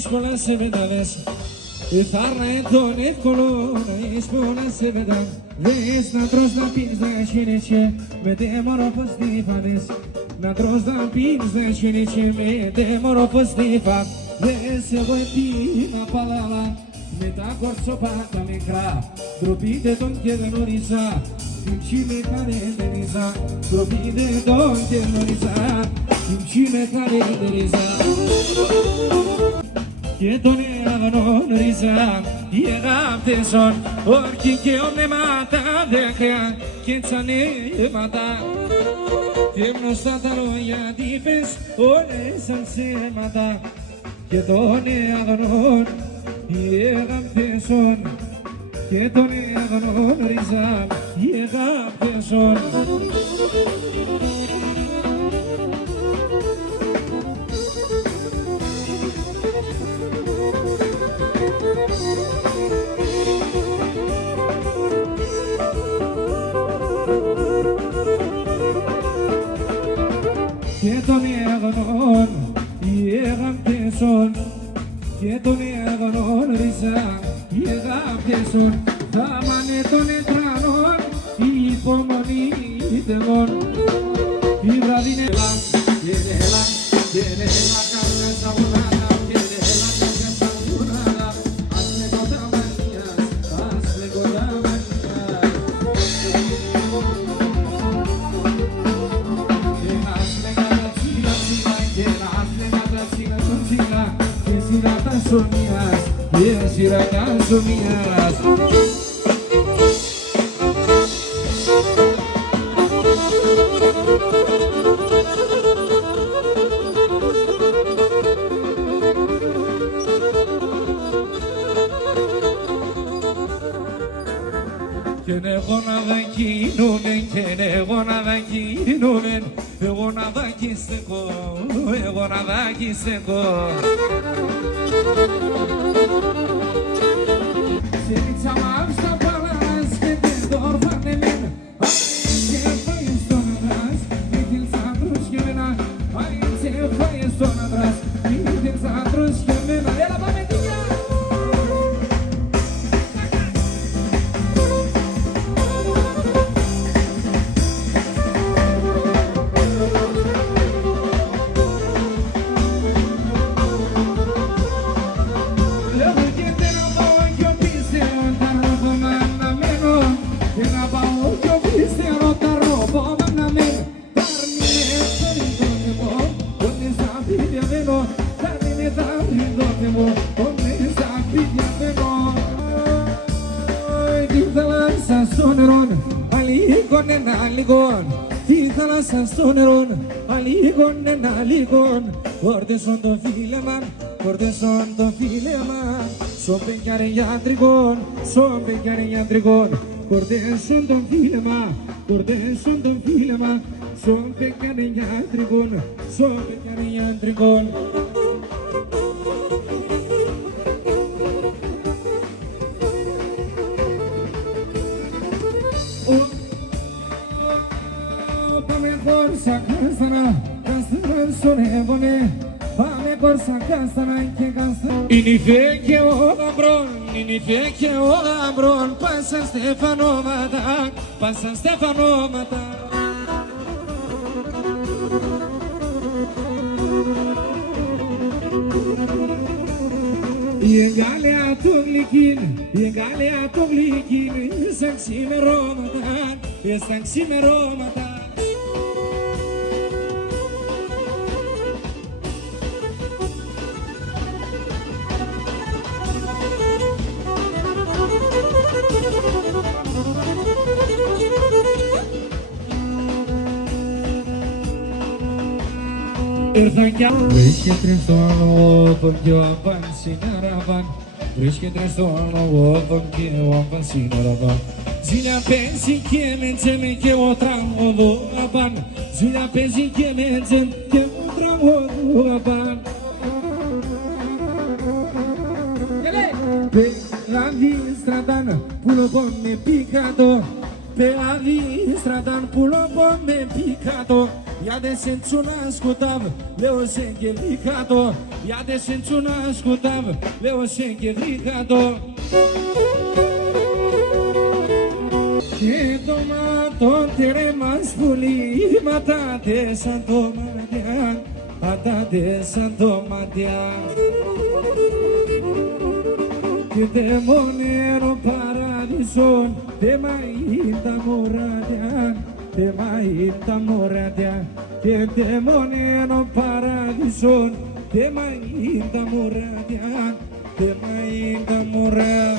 ești până să vedales Θάρρα τον εύκολο να είσαι πόνας σε πετά Δες να τρως να πίνεις να σχήνεσαι με τέμορο πως τι φανες Να τρως να πίνεις να σχήνεσαι με τέμορο πως τι φαν Δες εγώ επίνα παλάλα με τα κορτσοπάτα μικρά Ντροπείτε τον και δεν γνωρίζα Kimchi με καρεντερίζα Ντροπείτε τον και γνωρίζα Kimchi με καρεντερίζα Και τον αγνώριζα οι αγάπτεσον όχι και ονέματα δέχεια και τσανέματα και γνωστά τα λόγια τύπες όλες σαν ψέματα και τον αγνών οι αγάπτεσον και τον αγνώριζα οι αγάπτεσον Και τον αγνών οι αγάπτεσον και τον αγνών ρίζα οι αγάπτεσον θα μάνε των ετρανών η υπομονή τεμών η βραδύ νελά και νελά και νελά κάτσε στα βουράδα και νελά κάτσε στα βουράδα ας λέγοντα μανιάς ας λέγοντα μανιάς Σομίας, και σειρακά σομίας Και εγώ να δακίνουμεν, και εγώ να δακίνουμεν Εγώ να δακίστεκω, εγώ να δακίστεκω Σελίτσα μ' στα παλάς και την τόρφανε μεν Άιντσε πάει στον αδράς, ήθελς άντρους και μένα Άιντσε πάει στον αδράς, ήθελς άντρους και μένα Έλα πάμε τίγια! Τη θάλασσα στο νερό, αλίγον ένα λίγον Κορτέσον το φίλεμα, κορτέσον το φίλεμα Σον πεκιάρε γιατρικών, σον πεκιάρε γιατρικών Κορτέσον το φίλεμα, κορτέσον το φίλεμα Σον πεκιάρε γιατρικών, σον πεκιάρε γιατρικών Κορσα κάστανα, κάστανα σωρεύομαι Πάμε κορσα κάστανα και κάστανα Είναι η φέ και ο γαμπρόν, είναι η φέ και ο γαμπρόν Πάσα στεφανώματα, πάσα στεφανώματα Η εγκάλια του γλυκίν, η εγκάλια του γλυκίν Σαν ξημερώματα, σαν ξημερώματα Ήρθαν κι άλλοι Βρίσκεται στον όπον και ο αμπάν συναραβάν Βρίσκεται στον όπον και ο αμπάν συναραβάν Ζήλια παίζει και με τζέμε και ο τραγωδό αμπάν Ζήλια παίζει και με τζέμε και ο τραγωδό αμπάν Πελάδι στρατάν που λοπώνε πικάτο pe ali stradan pulo bombe piccato ia de senso nascutav leo sengelicato ia de senso nascutav leo sengelicato che tomato tere maspuli mata de santo madia mata de santo madia che demonero paradison te mai innamoradia te mai innamoradia che demonero paradison te mai innamoradia te mai innamoradia